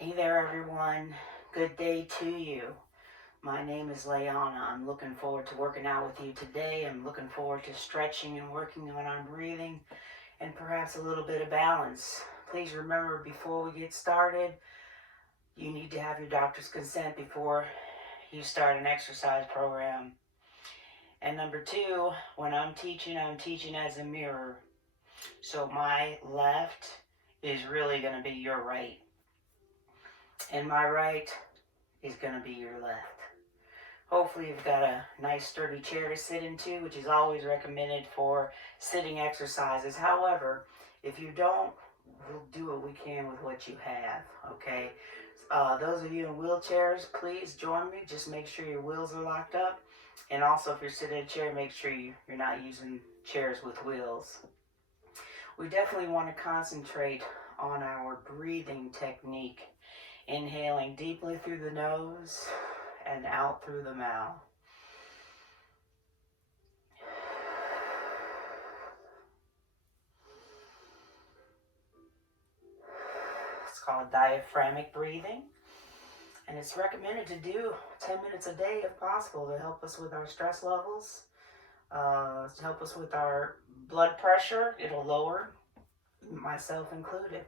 Hey there, everyone. Good day to you. My name is Leona. I'm looking forward to working out with you today. I'm looking forward to stretching and working on our breathing and perhaps a little bit of balance. Please remember, before we get started, you need to have your doctor's consent before you start an exercise program. And number two, when I'm teaching as a mirror. So my left is really going to be your right, and my right is going to be your left. Hopefully you've got a nice sturdy chair to sit into, which is always recommended for sitting exercises. However, if you don't, we'll do what we can with what you have, okay? Those of you in wheelchairs, please join me. Just make sure your wheels are locked up. And also, if you're sitting in a chair, make sure you're not using chairs with wheels. We definitely want to concentrate on our breathing technique. Inhaling deeply through the nose and out through the mouth. It's called diaphragmatic breathing, and it's recommended to do 10 minutes a day if possible to help us with our stress levels, to help us with our blood pressure. It'll lower, myself included.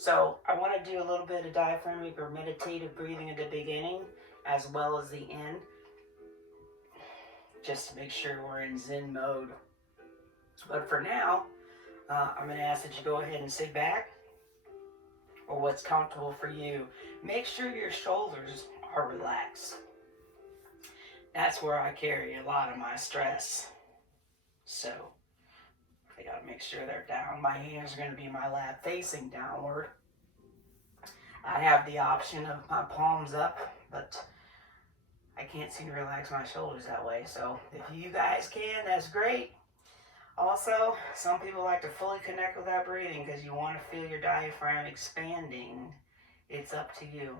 So I want to do a little bit of diaphragmatic or meditative breathing at the beginning as well as the end, just to make sure we're in Zen mode. But for now, I'm going to ask that you go ahead and sit back, or what's comfortable for you. Make sure your shoulders are relaxed. That's where I carry a lot of my stress. So I got to make sure they're down. My hands are going to be in my lap facing downward. I have the option of my palms up, but I can't seem to relax my shoulders that way. So if you guys can, that's great. Also, some people like to fully connect with that breathing because you want to feel your diaphragm expanding. It's up to you.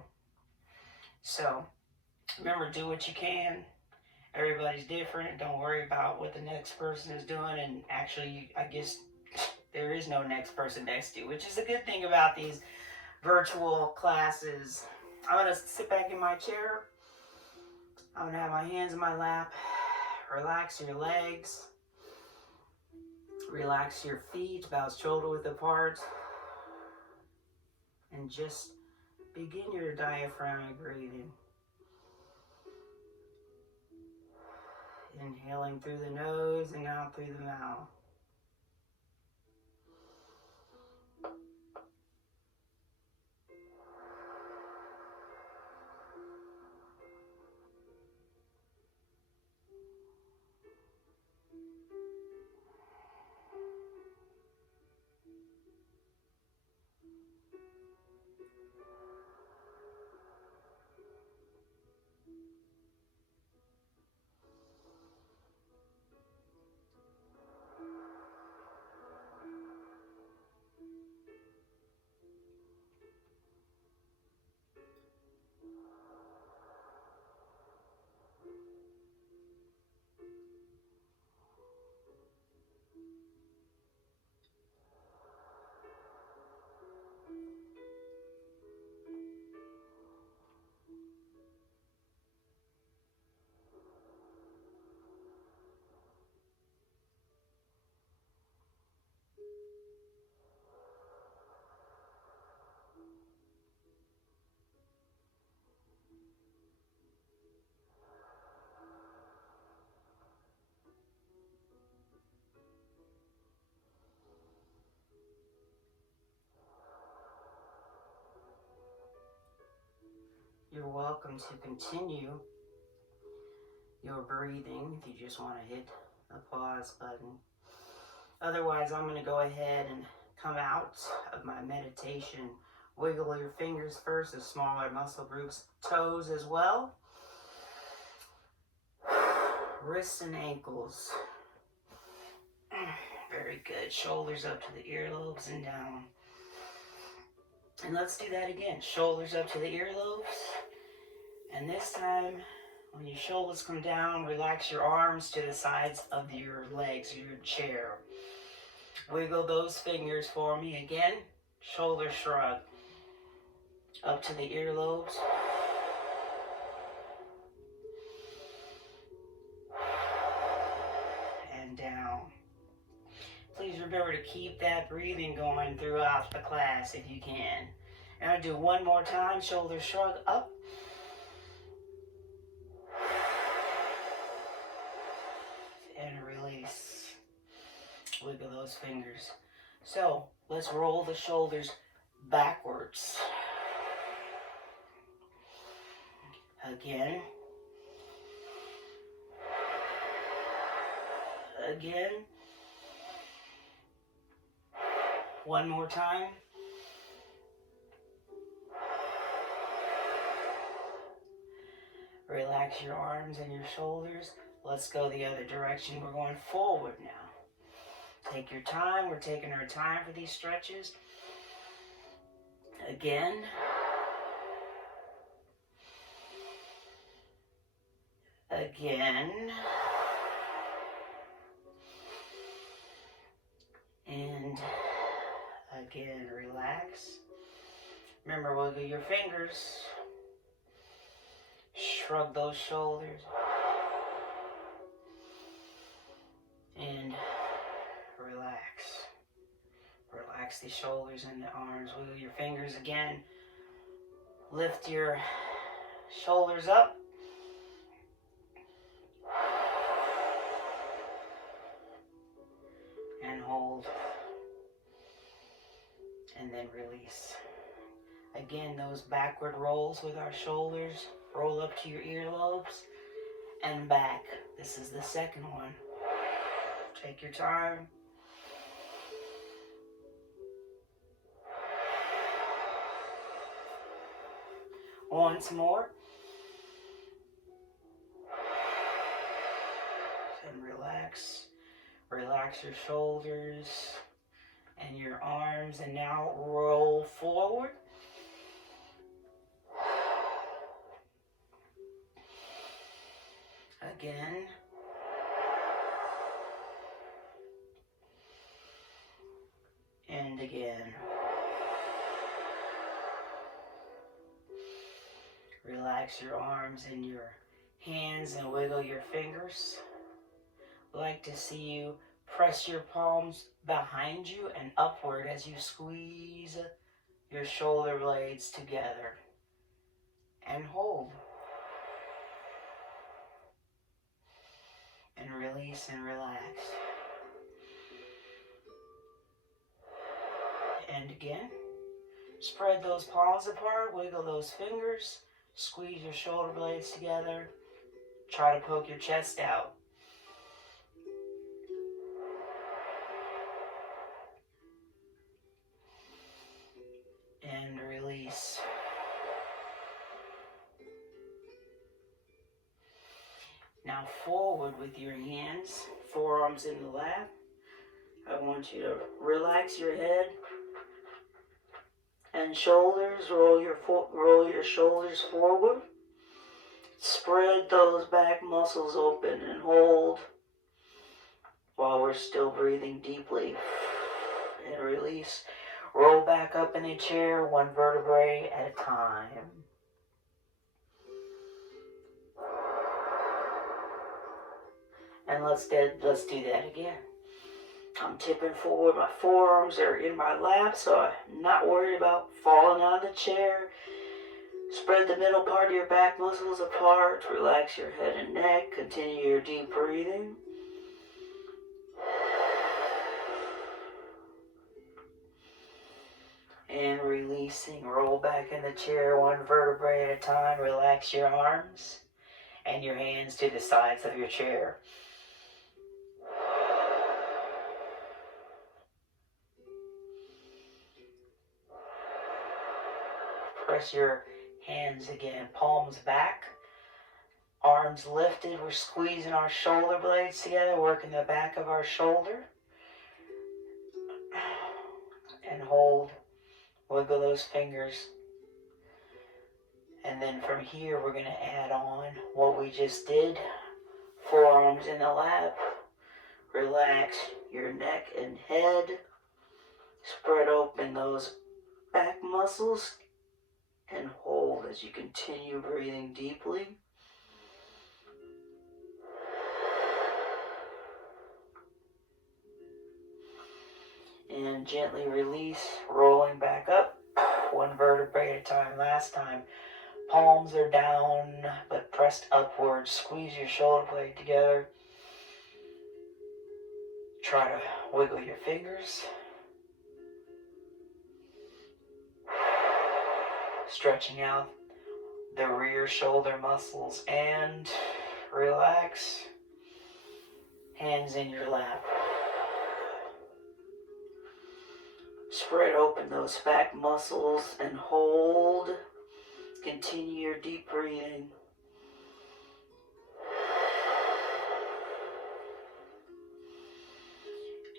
So remember, do what you can. Everybody's different. Don't worry about what the next person is doing. And actually, I guess there is no next person next to you, which is a good thing about these virtual classes. I'm going to sit back in my chair. I'm going to have my hands in my lap. Relax your legs. Relax your feet about shoulder width apart. And just begin your diaphragmatic breathing. Inhaling through the nose and out through the mouth. You're welcome to continue your breathing if you just want to hit the pause button. Otherwise, I'm going to go ahead and come out of my meditation. Wiggle your fingers first, the smaller muscle groups, toes as well. Wrists and ankles. Very good. Shoulders up to the earlobes and down. And let's do that again. Shoulders up to the earlobes. And this time, when your shoulders come down, relax your arms to the sides of your legs, your chair. Wiggle those fingers for me again. Shoulder shrug. up to the earlobes. And down. Please remember to keep that breathing going throughout the class if you can. And I'll do one more time. Shoulders shrug up. And release. Wiggle those fingers. So let's roll the shoulders backwards. Again. Again. One more time. Relax your arms and your shoulders. Let's go the other direction. We're going forward now. Take your time. We're taking our time for these stretches. Again. Again. And again, relax. Remember, wiggle your fingers. Shrug those shoulders. And relax. Relax the shoulders and the arms. Wiggle your fingers again. Lift your shoulders up. And hold. And then release. Again, those backward rolls with our shoulders. Roll up to your earlobes and back. This is the second one. Take your time. Once more. And relax. Relax your shoulders and your arms, and now roll forward. Again. And again. Relax your arms and your hands and wiggle your fingers. I'd like to see you press your palms behind you and upward as you squeeze your shoulder blades together. And hold. And release and relax. And again. Spread those palms apart, wiggle those fingers, squeeze your shoulder blades together. Try to poke your chest out. And release. Now forward with your hands, forearms in the lap. I want you to relax your head and shoulders. Roll your shoulders forward. Spread those back muscles open and hold while we're still breathing deeply. And release. Roll back up in the chair, one vertebrae at a time. And let's do that again. I'm tipping forward. My forearms are in my lap, so I'm not worried about falling out of the chair. Spread the middle part of your back muscles apart. Relax your head and neck. Continue your deep breathing. And releasing. Roll back in the chair, one vertebrae at a time. Relax your arms and your hands to the sides of your chair. Press your hands again, palms back, arms lifted. We're squeezing our shoulder blades together, working the back of our shoulder. And hold, wiggle those fingers. And then from here, we're going to add on what we just did. Forearms in the lap. Relax your neck and head. Spread open those back muscles. And hold as you continue breathing deeply. And gently release, rolling back up, one vertebrae at a time. Last time, palms are down but pressed upwards. Squeeze your shoulder blade together. Try to wiggle your fingers. Stretching out the rear shoulder muscles and relax. Hands in your lap. Spread open those back muscles and hold. Continue your deep breathing.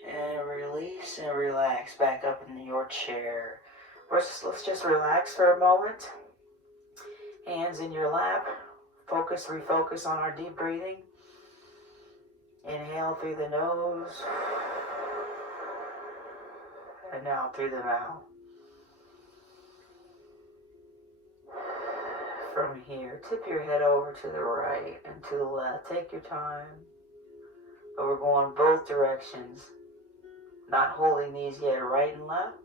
And release and relax back up into your chair. Let's just relax for a moment. Hands in your lap. Refocus on our deep breathing. Inhale through the nose. And out through the mouth. From here, tip your head over to the right and to the left. Take your time. But we're going both directions. Not holding these yet, right and left.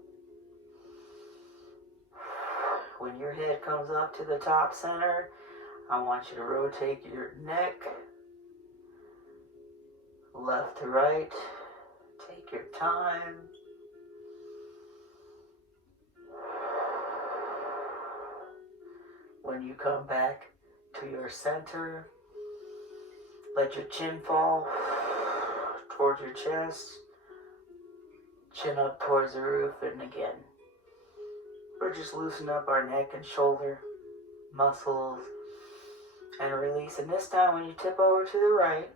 When your head comes up to the top center, I want you to rotate your neck left to right. Take your time. When you come back to your center, let your chin fall towards your chest, chin up towards the roof, and again. We're just loosen up our neck and shoulder muscles and release. And this time when you tip over to the right,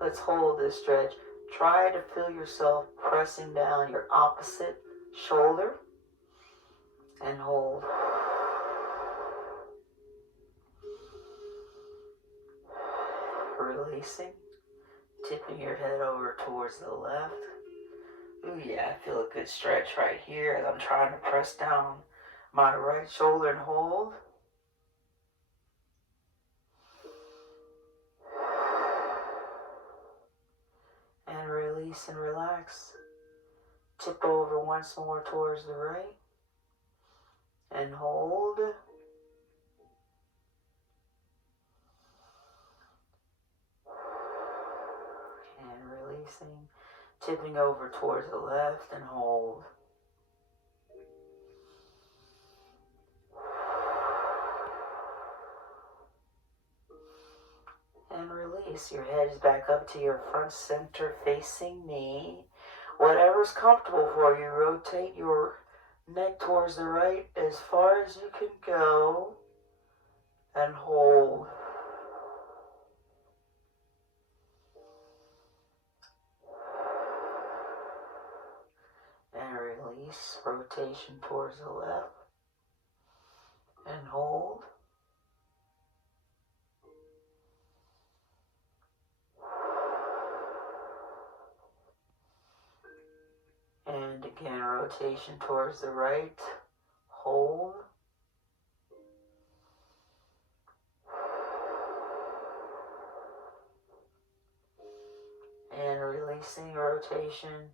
let's hold this stretch. Try to feel yourself pressing down your opposite shoulder and hold. Releasing, tipping your head over towards the left. Ooh yeah, I feel a good stretch right here as I'm trying to press down my right shoulder and hold. And release and relax. Tip over once more towards the right. And hold. And releasing. Tipping over towards the left and hold. And release. Your head is back up to your front center facing knee. Whatever's comfortable for you, rotate your neck towards the right as far as you can go and hold. And release, rotation towards the left and hold. And again, rotation towards the right, hold. And releasing, rotation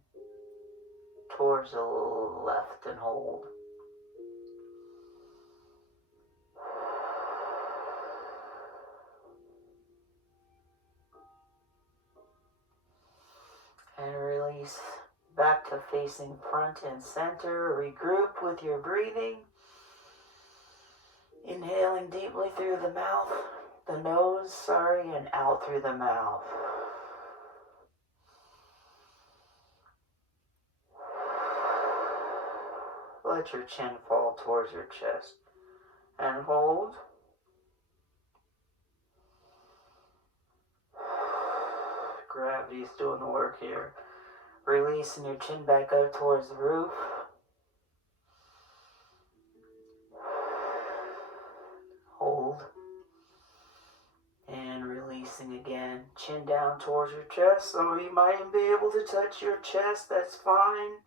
towards the left and hold. And release back to facing front and center. Regroup with your breathing. Inhaling deeply through the nose, and out through the mouth. Let your chin fall towards your chest and hold. Gravity's doing the work here. Releasing your chin back up towards the roof. Hold. And releasing again. Chin down towards your chest. Some of you might even be able to touch your chest. That's fine.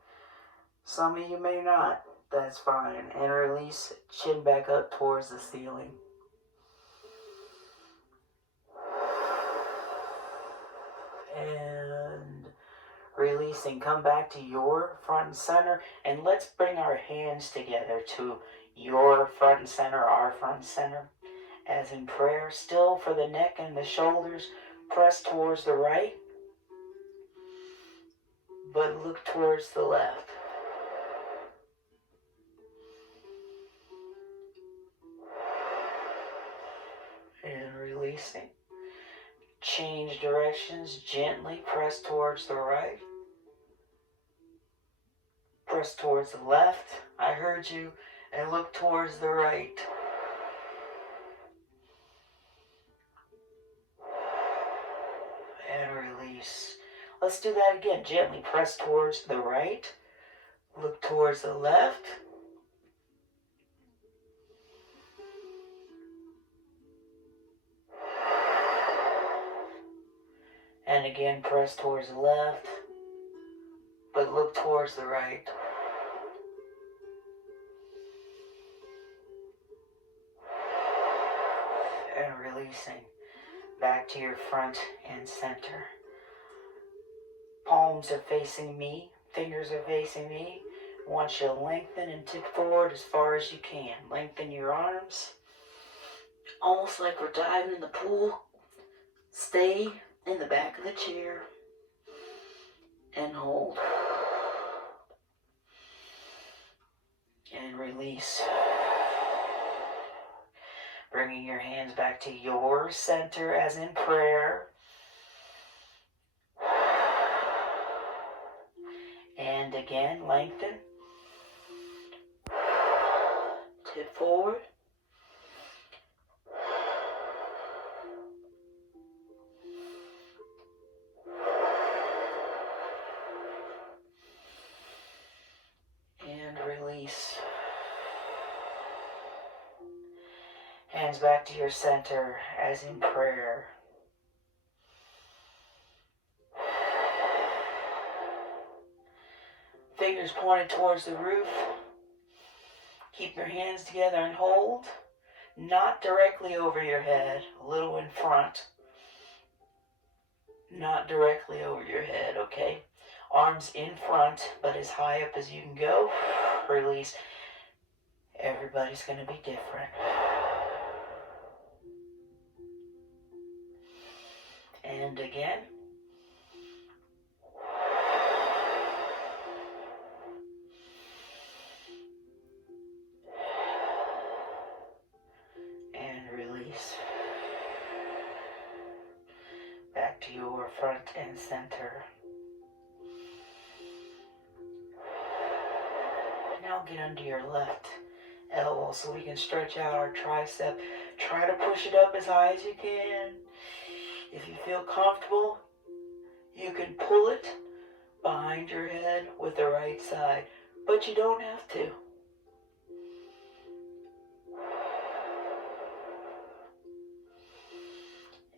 Some of you may not. That's fine. And release, chin back up towards the ceiling. And releasing, come back to your front and center. And let's bring our hands together to your front and center, our front and center. As in prayer, still for the neck and the shoulders, press towards the right, but look towards the left. And releasing. Change directions, gently press towards the right. Press towards the left. I heard you. And look towards the right. And release. Let's do that again. Gently press towards the right. Look towards the left. And again, press towards the left, but look towards the right. And releasing back to your front and center. Palms are facing me, fingers are facing me. I want you to lengthen and tip forward as far as you can. Lengthen your arms, almost like we're diving in the pool. Stay in the back of the chair and hold. And release. Bringing your hands back to your center as in prayer. And again, lengthen. Tip forward. And release. Hands back to your center as in prayer. Fingers pointed towards the roof. Keep your hands together and hold. Not directly over your head, a little in front. Not directly over your head, okay? Arms in front, but as high up as you can go. Release. Everybody's going to be different. And again. And release. Back to your front and center. Now get under your left elbow so we can stretch out our tricep. Try to push it up as high as you can. If you feel comfortable, you can pull it behind your head with the right side, but you don't have to.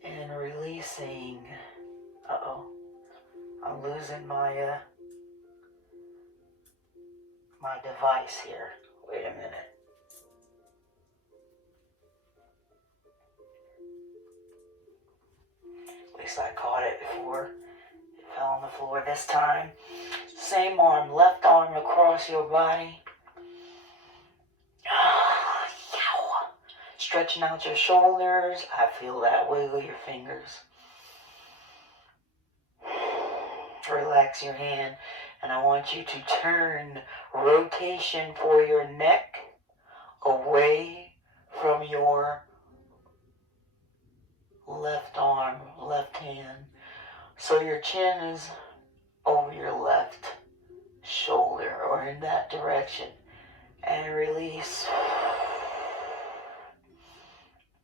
And releasing. Uh-oh. I'm losing my device here. Wait a minute. At least I caught it before it fell on the floor this time. Same arm, left arm across your body. Stretching out your shoulders. I feel that. Wiggle your fingers. Relax your hand. And I want you to turn rotation for your neck away from your left arm, left hand. So your chin is over your left shoulder or in that direction. And release.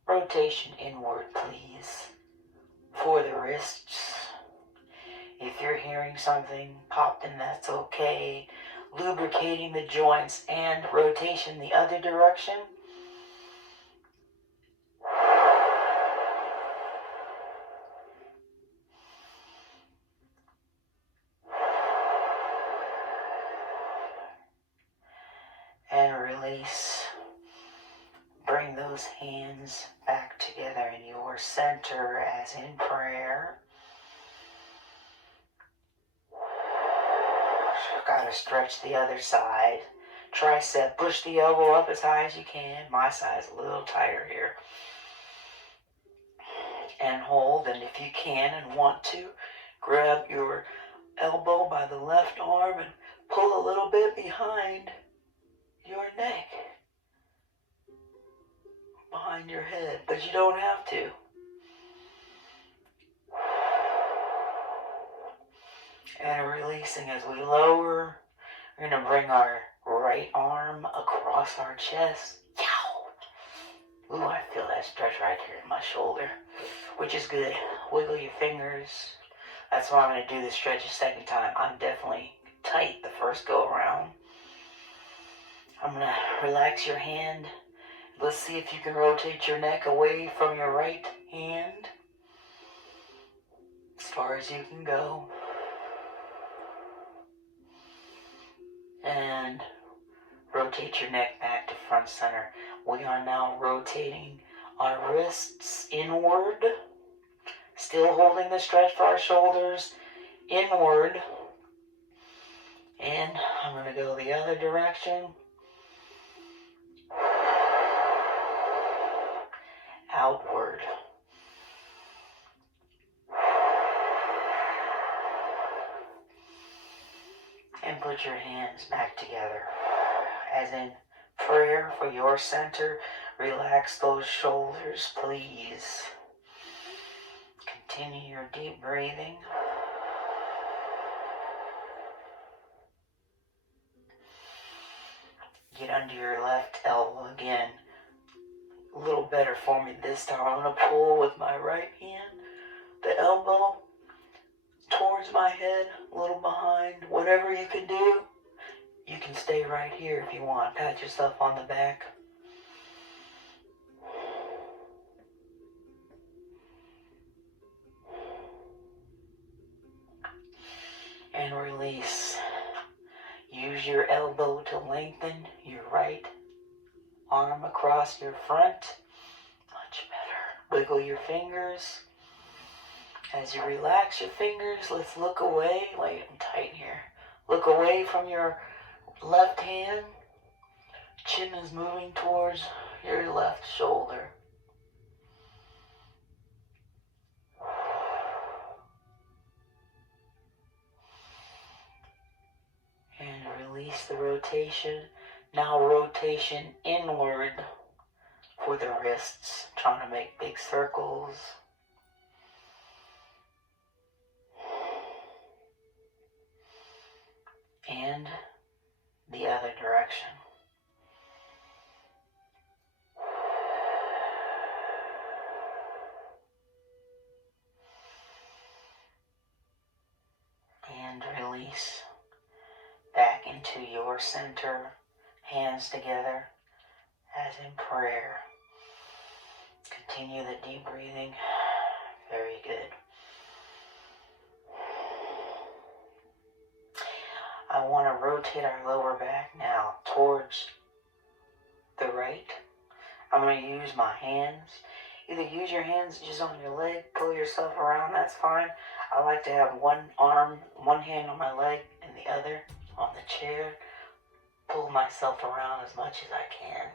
Rotation inward, please. For the wrists. If you're hearing something pop, then that's okay. Lubricating the joints and rotation the other direction. those hands back together in your center as in prayer. Gotta stretch the other side. Tricep, push the elbow up as high as you can. My side's a little tighter here. And hold, and if you can and want to, grab your elbow by the left arm and pull a little bit behind your neck, behind your head, but you don't have to. And releasing as we lower, we're going to bring our right arm across our chest. Yow! Ooh, I feel that stretch right here in my shoulder, which is good. Wiggle your fingers. That's why I'm going to do this stretch a second time. I'm definitely tight the first go around. I'm going to relax your hand. Let's see if you can rotate your neck away from your right hand as far as you can go. And rotate your neck back to front center. We are now rotating our wrists inward, still holding the stretch for our shoulders inward. And I'm going to go the other direction. Outward. And put your hands back together. As in prayer for your center, relax those shoulders, please. Continue your deep breathing. Get under your left elbow again. A little better for me this time. I'm going to pull with my right hand, the elbow towards my head, a little behind. Whatever you can do, you can stay right here if you want. Pat yourself on the back. And release. Use your elbow to lengthen your right arm across your front. Much better. Wiggle your fingers. As you relax your fingers, let's look away. Lay them tight here. Look away from your left hand. Chin is moving towards your left shoulder. And release the rotation. Now rotation inward for the wrists. Trying to make big circles. And the other direction. And release back into your center, hands together as in prayer. Continue the deep breathing. Very good. I want to rotate our lower back now towards the right. I'm going to use my hands. Either use your hands just on your leg, pull yourself around, that's fine. I like to have one arm, one hand on my leg and the other on the chair. Pull myself around as much as I can.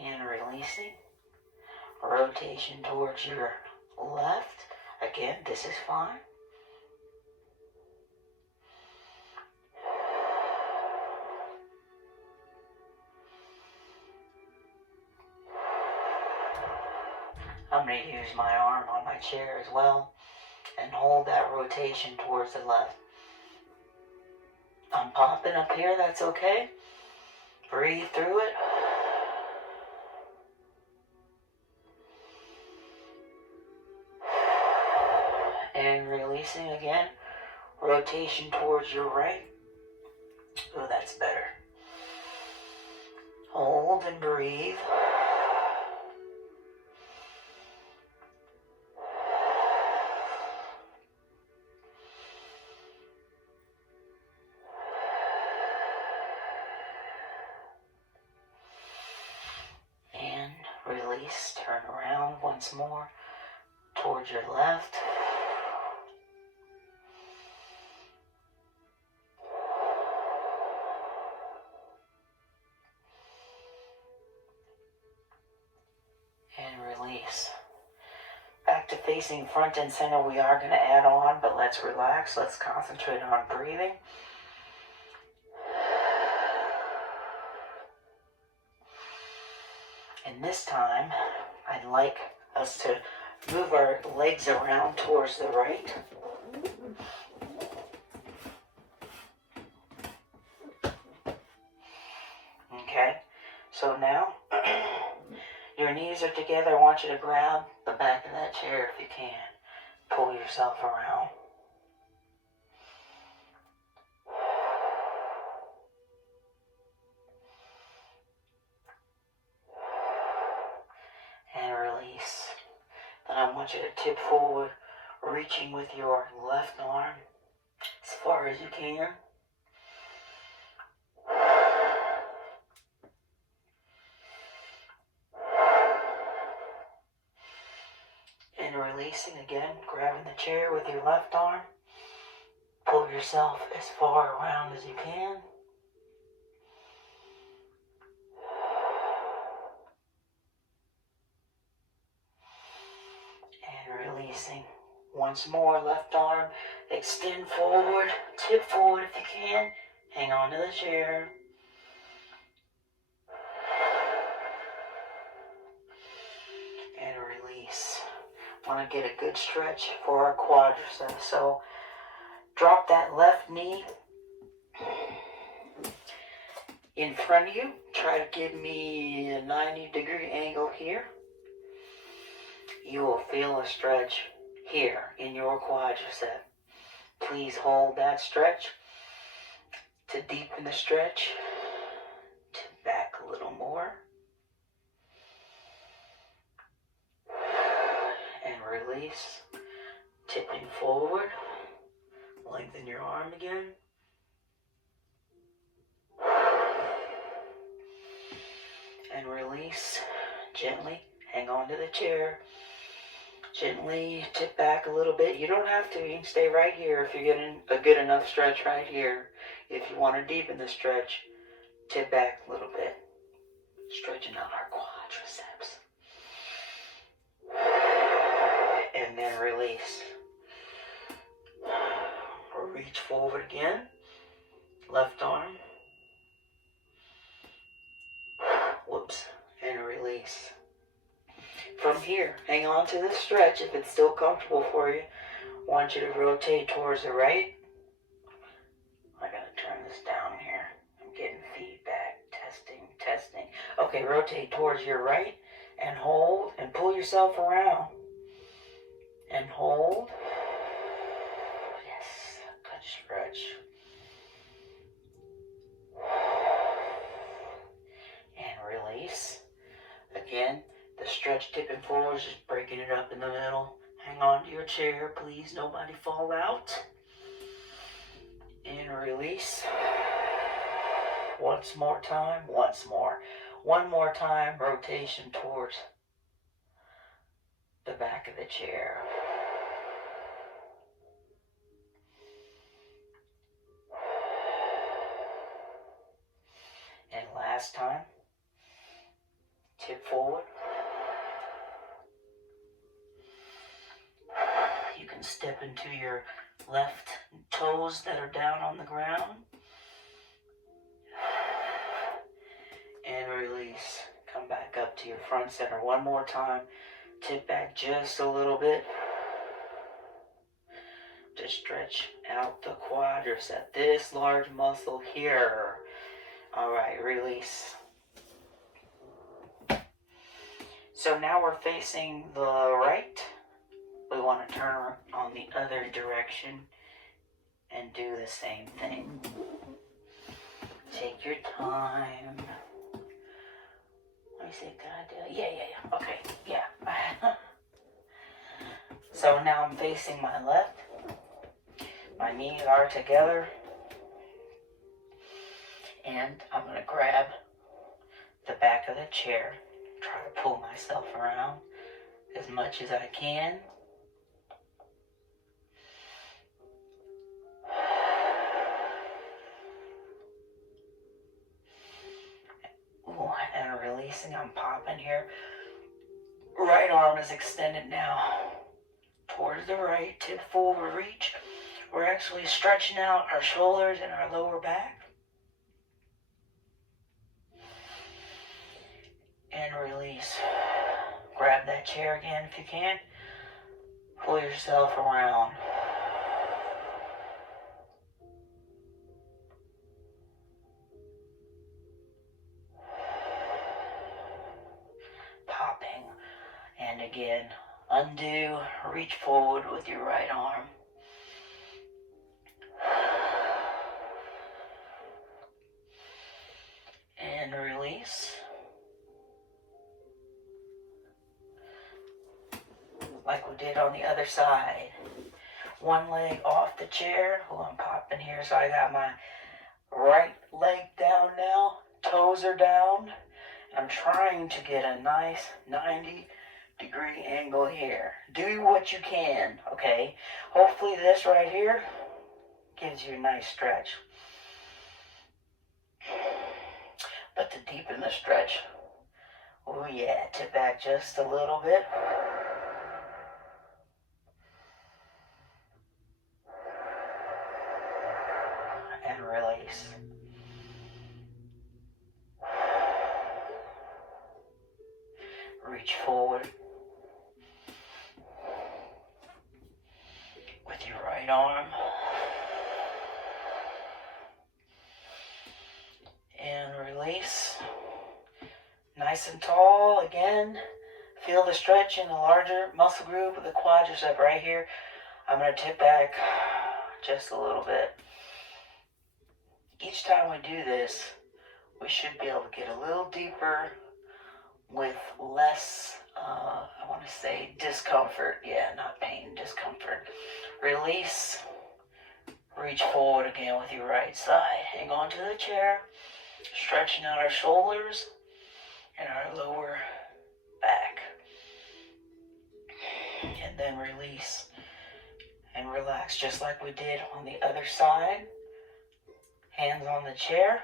And releasing. Rotation towards your left. Again, this is fine. I'm going to use my arm on my chair as well and hold that rotation towards the left. I'm popping up here, that's okay. Breathe through it. And releasing again. Rotation towards your right. Oh, that's better. Hold and breathe. release. Turn around once more towards your left. And release. Back to facing front and center. We are going to add on, but let's relax. Let's concentrate on breathing. And this time, I'd like us to move our legs around towards the right. Okay, so now your knees are together. I want you to grab the back of that chair if you can. Pull yourself around. And release. Then I want you to tip forward, reaching with your left arm as far as you can. And releasing again, grabbing the chair with your left arm. Pull yourself as far around as you can. And releasing. Once more, left arm, extend forward, tip forward if you can. Hang on to the chair. And release. Want to get a good stretch for our quadriceps. So drop that left knee in front of you. Try to give me a 90-degree angle here. You will feel a stretch here in your quadricep. Please hold that stretch. To deepen the stretch, tip back a little more. And release. Tipping forward. Lengthen your arm again. And release. Gently hang on to the chair. Gently tip back a little bit. You don't have to. You can stay right here if you're getting a good enough stretch right here. If you want to deepen the stretch, tip back a little bit. Stretching out our quadriceps. And then release. Reach forward again. Left arm. Whoops. And release. From here, hang on to the stretch if it's still comfortable for you. Want you to rotate towards the right. I gotta turn this down here. I'm getting feedback. Testing. Okay, rotate towards your right and hold and pull yourself around. And hold. Yes, good stretch. And release. Again. The stretch tipping forward is just breaking it up in the middle. Hang on to your chair, please. Nobody fall out. And release. Once more time. Once more. One more time. Rotation towards the back of the chair. And last time. Tip forward. You can step into your left toes that are down on the ground. And release. Come back up to your front center one more time. Tip back just a little bit. To stretch out the quadricep. This large muscle here. Alright, release. So now we're facing the right. We want to turn on the other direction and do the same thing. Take your time. Let me see, can I do it? Yeah. Okay, yeah. So now I'm facing my left. My knees are together. And I'm going to grab the back of the chair. Try to pull myself around as much as I can. Ooh, and releasing, I'm popping here. Right arm is extended now towards the right, tip forward reach. We're actually stretching out our shoulders and our lower back. And release. Grab that chair again if you can. Pull yourself around. Popping. And again, undo, reach forward with your right arm. And release. Like we did on the other side. One leg off the chair. Oh, I'm popping here, so I got my right leg down now. Toes are down. I'm trying to get a nice 90-degree angle here. Do what you can, okay? Hopefully this right here gives you a nice stretch. But to deepen the stretch, oh yeah, tip back just a little bit. And release. Reach forward with your right arm. And release. Nice and tall again. Feel the stretch in the larger muscle group of the quadricep right here. I'm going to tip back just a little bit. Each time we do this, we should be able to get a little deeper with less, I want to say discomfort. Yeah, not pain, discomfort. Release. Reach forward again with your right side. Hang on to the chair. Stretching out our shoulders and our lower back. And then release. And relax just like we did on the other side. Hands on the chair.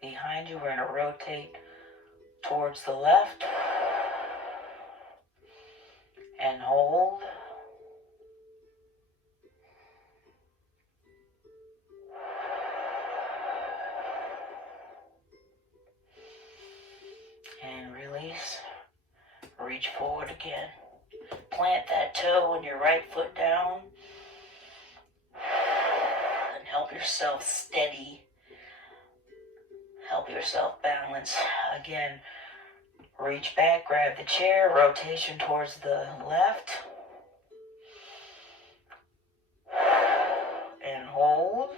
Behind you, we're going to rotate towards the left. And hold. And release. Reach forward again. Plant that toe and your right foot down. And help yourself steady. Help yourself balance. Again, reach back, grab the chair, rotation towards the left. And hold.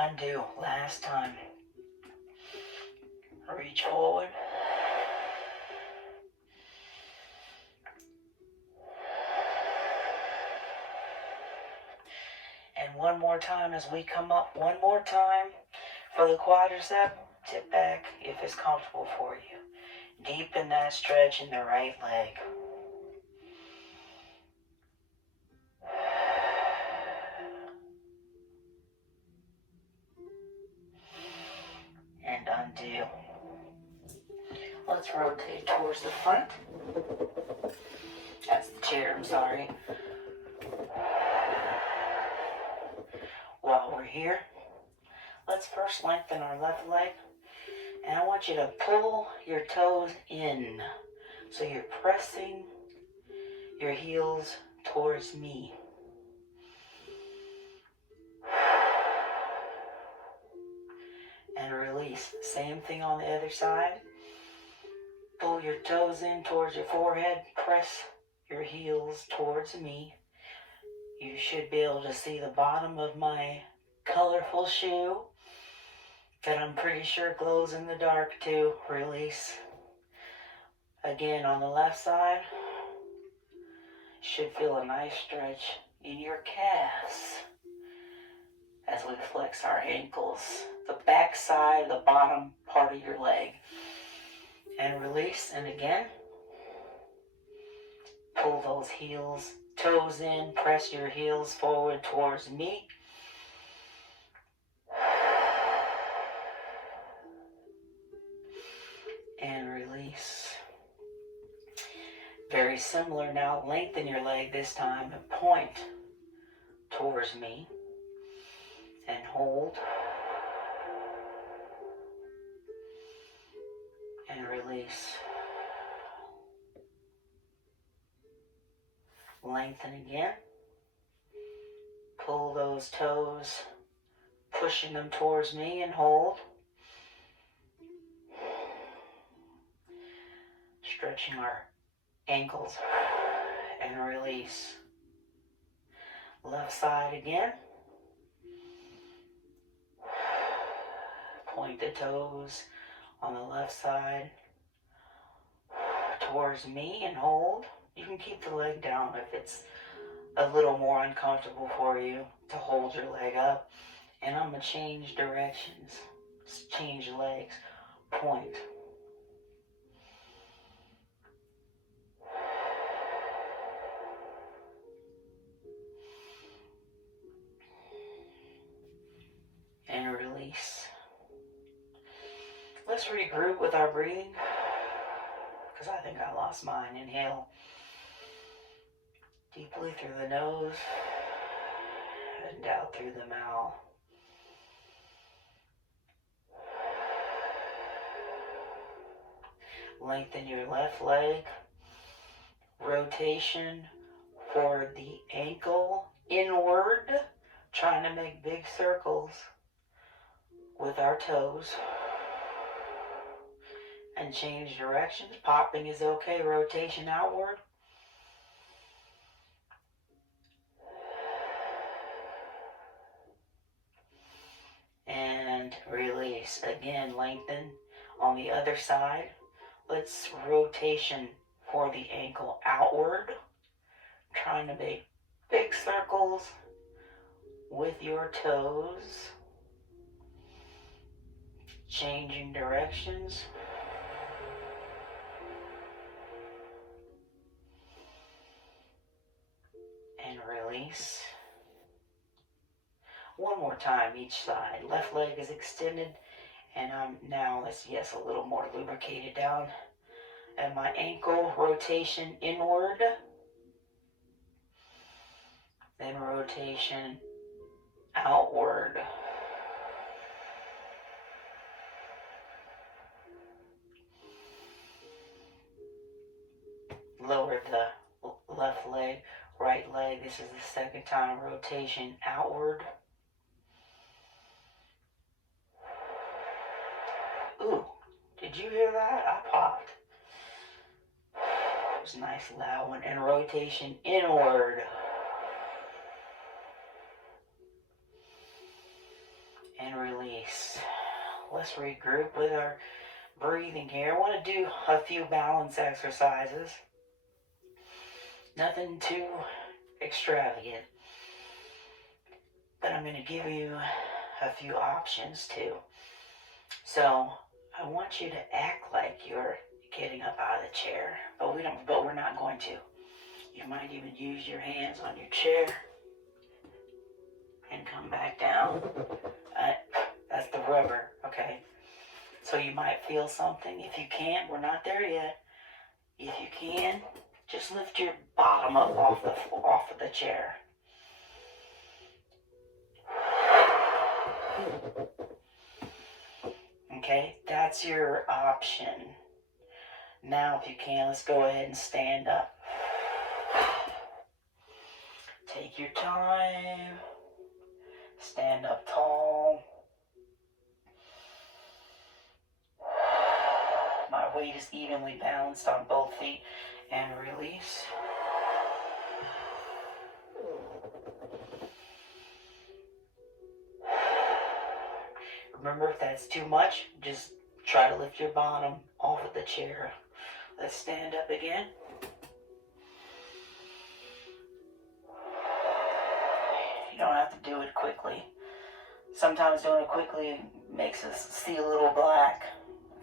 Undo, last time. Reach forward. And one more time as we come up. One more time for the quadricep. Tip back if it's comfortable for you. Deepen that stretch in the right leg. And undo. Let's rotate towards the front. That's the chair, I'm sorry. While we're here, let's first lengthen our left leg. And I want you to pull your toes in. So you're pressing your heels towards me. And release. Same thing on the other side. Pull your toes in towards your forehead. Press your heels towards me. You should be able to see the bottom of my colorful shoe that I'm pretty sure glows in the dark too. Release. Again on the left side. Should feel a nice stretch in your calves as we flex our ankles, the back side, the bottom part of your leg. And release, and again, pull those toes in, press your heels forward towards me. And release. Very similar now, lengthen your leg this time and point towards me. And hold. And release. Lengthen again. Pull those toes, pushing them towards me, and hold. Stretching our ankles and release. Left side again. Point the toes on the left side towards me and hold. You can keep the leg down if it's a little more uncomfortable for you to hold your leg up. And I'm going to change directions. Change legs. Point. And release. Let's regroup with our breathing, because I think I lost mine. Inhale deeply through the nose and out through the mouth. Lengthen your left leg. Rotation for the ankle inward, trying to make big circles with our toes. And change directions. Popping is okay. Rotation outward. And release. Again, lengthen on the other side. Let's rotation for the ankle outward. Trying to make big circles with your toes. Changing directions. And release. One more time each side. Left leg is extended, and I'm now, a little more lubricated down. And my ankle, rotation inward. Then rotation outward. Lower the left leg, right leg. This is the second time. Rotation outward. Ooh, did you hear that? I popped. It was a nice loud one. And rotation inward. And release. Let's regroup with our breathing here. I want to do a few balance exercises. Nothing too extravagant. But I'm going to give you a few options too. So I want you to act like you're getting up out of the chair, but we're not going to. You might even use your hands on your chair and come back down. That's the rubber, okay? So you might feel something. If you can't, we're not there yet. If you can, just lift your bottom up off of the chair. Okay, that's your option. Now, if you can, let's go ahead and stand up. Take your time. Stand up tall. My weight is evenly balanced on both feet. And release. Remember, if that's too much, just try to lift your bottom off of the chair. Let's stand up again. have to do it quickly. Sometimes doing it quickly makes us see a little black,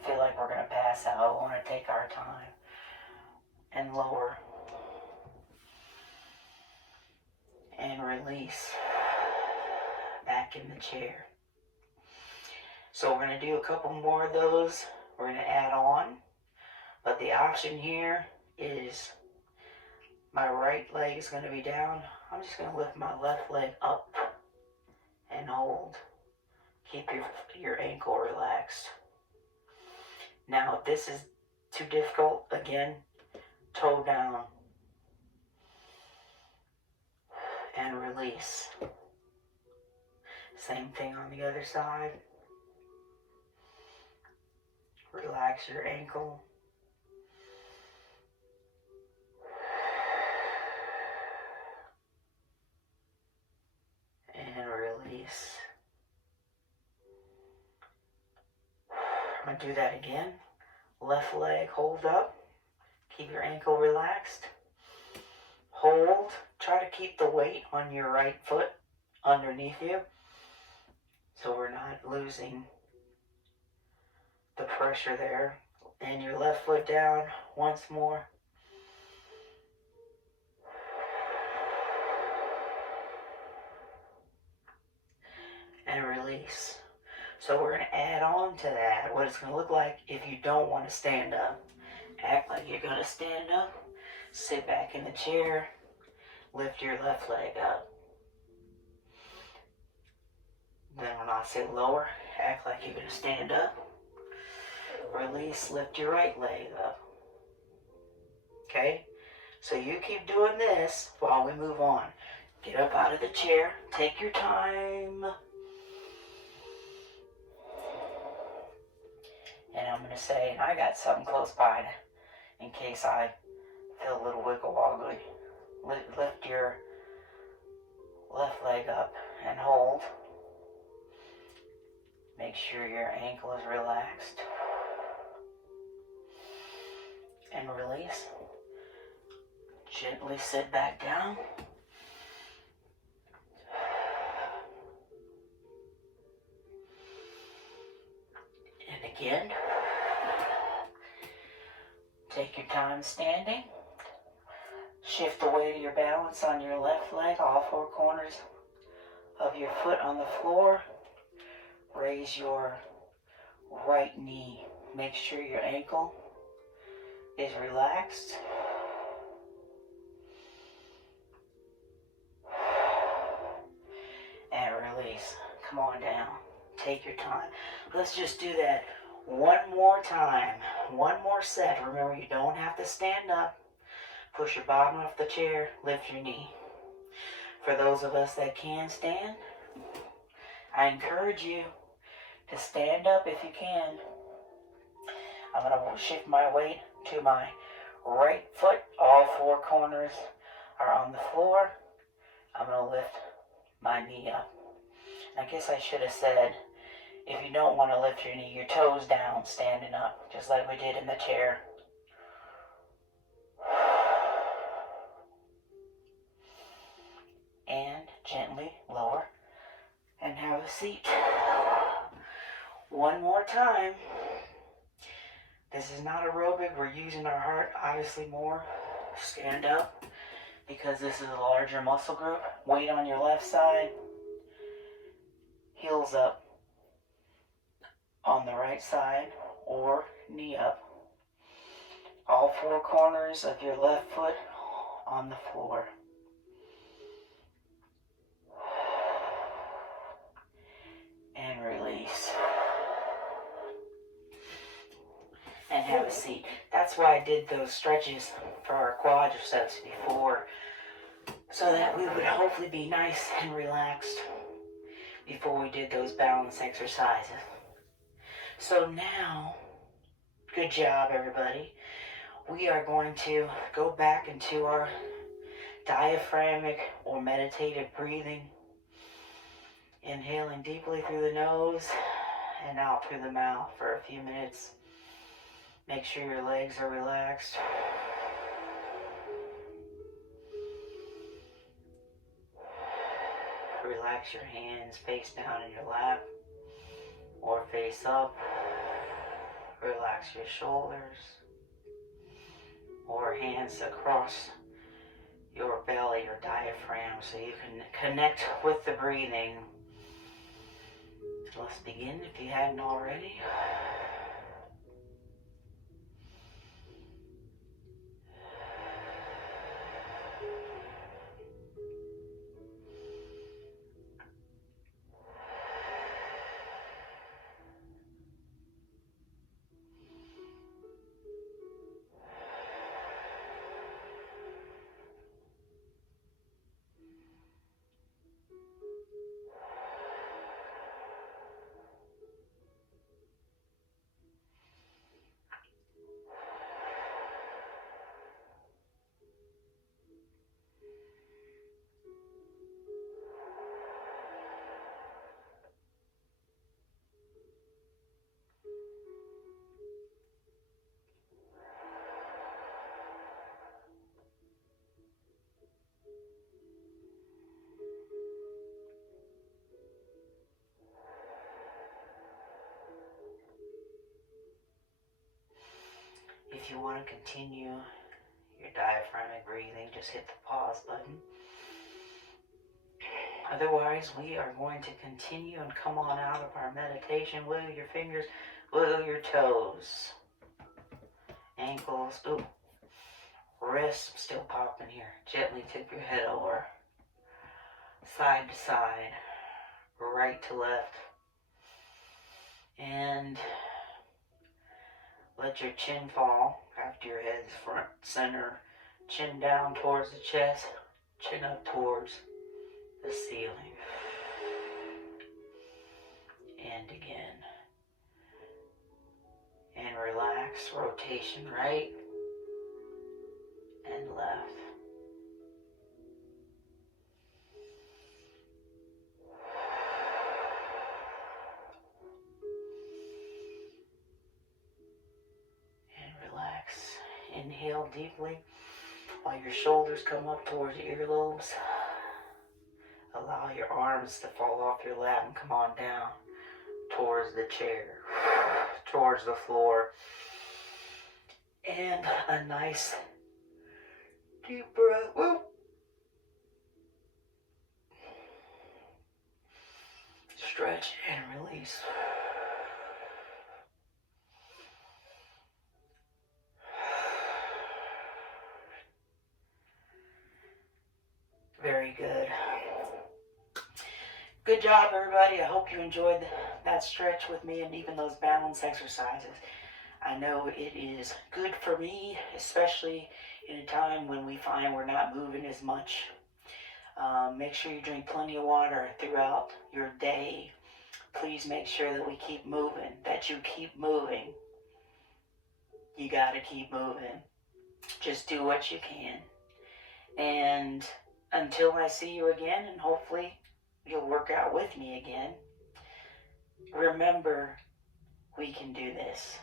feel like we're going to pass out. We want to take our time and lower and release back in the chair. So we're going to do a couple more of those. We're going to add on, but the option here is my right leg is going to be down. I'm just going to lift my left leg up and hold. Keep your ankle relaxed. Now, if this is too difficult, again, toe down and release. Same thing on the other side. Relax your ankle. And release. I'm going to do that again. Left leg, hold up. Keep your ankle relaxed. Hold. Try to keep the weight on your right foot underneath you, so we're not losing the pressure there. And your left foot down once more. And release. So we're going to add on to that what it's going to look like if you don't want to stand up. Act like you're going to stand up. Sit back in the chair. Lift your left leg up. Then when I say lower, act like you're going to stand up. Release, lift your right leg up. Okay? So you keep doing this while we move on. Get up out of the chair. Take your time. And I'm going to say, and I got something close by in case I feel a little wiggle wobbly. Lift your left leg up and hold. Make sure your ankle is relaxed. And release. Gently sit back down. And again. Take your time standing. Shift the weight of your balance on your left leg, all four corners of your foot on the floor. Raise your right knee. Make sure your ankle is relaxed. And release. Come on down. Take your time. Let's just do that one more time. One more set. Remember, you don't have to stand up. Push your bottom off the chair. Lift your knee. For those of us that can stand, I encourage you to stand up if you can. I'm going to shift my weight to my right foot. All four corners are on the floor. I'm going to lift my knee up. I guess I should have said, if you don't want to lift your knee, your toes down, standing up, just like we did in the chair. And gently lower and have a seat. One more time. This is not aerobic. We're using our heart obviously more. Stand up because this is a larger muscle group. Weight on your left side. Heels up on the right side or knee up. All four corners of your left foot on the floor. And release. And have a seat. That's why I did those stretches for our quadriceps before, so that we would hopefully be nice and relaxed before we did those balance exercises. So now, good job everybody. We are going to go back into our diaphragmic or meditative breathing. Inhaling deeply through the nose and out through the mouth for a few minutes. Make sure your legs are relaxed. Relax your hands face down in your lap or face up. Relax your shoulders or hands across your belly or diaphragm so you can connect with the breathing. Let's begin if you hadn't already. If you want to continue your diaphragmatic breathing, just hit the pause button. Otherwise, we are going to continue and come on out of our meditation. Wiggle your fingers, wiggle your toes, ankles, wrists still popping here. Gently tip your head over, side to side, right to left, and let your chin fall after your head's front, center, chin down towards the chest, chin up towards the ceiling. And again. And relax, rotation right and left. And relax. Inhale deeply while your shoulders come up towards your earlobes. Allow your arms to fall off your lap and come on down towards the chair, towards the floor. And a nice deep breath. Woo. Stretch and release. Very good. Good job, everybody. I hope you enjoyed that stretch with me and even those balance exercises. I know it is good for me, especially in a time when we find we're not moving as much. Make sure you drink plenty of water throughout your day. Please make sure that we keep moving, that you keep moving. You got to keep moving. Just do what you can. And until I see you again, and hopefully you'll work out with me again, remember, we can do this.